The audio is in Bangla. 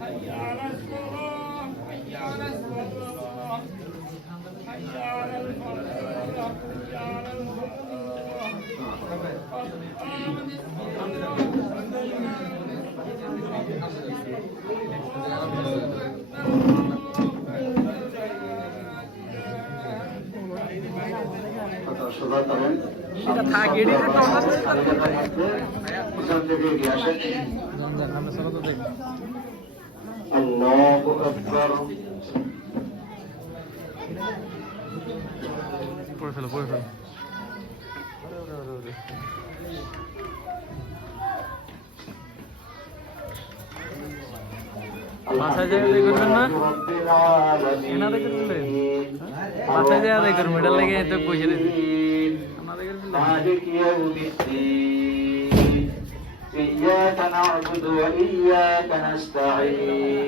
حي على الصلاة حي على الصلاة حي على الفلاح حي على الفلاح قد قامت সোজা করেন পিছন থেকে এগিয়ে আসেন আল্লাহু আকবার পড়ে ফেলো মাথায় যায় আদায় করবেন না এনাদের করলেন মাথায় যায় আদায় করবেন এটা লেগে তো বসে রয়েছে مالك يوم الدين إياك نعبد وإياك نستعين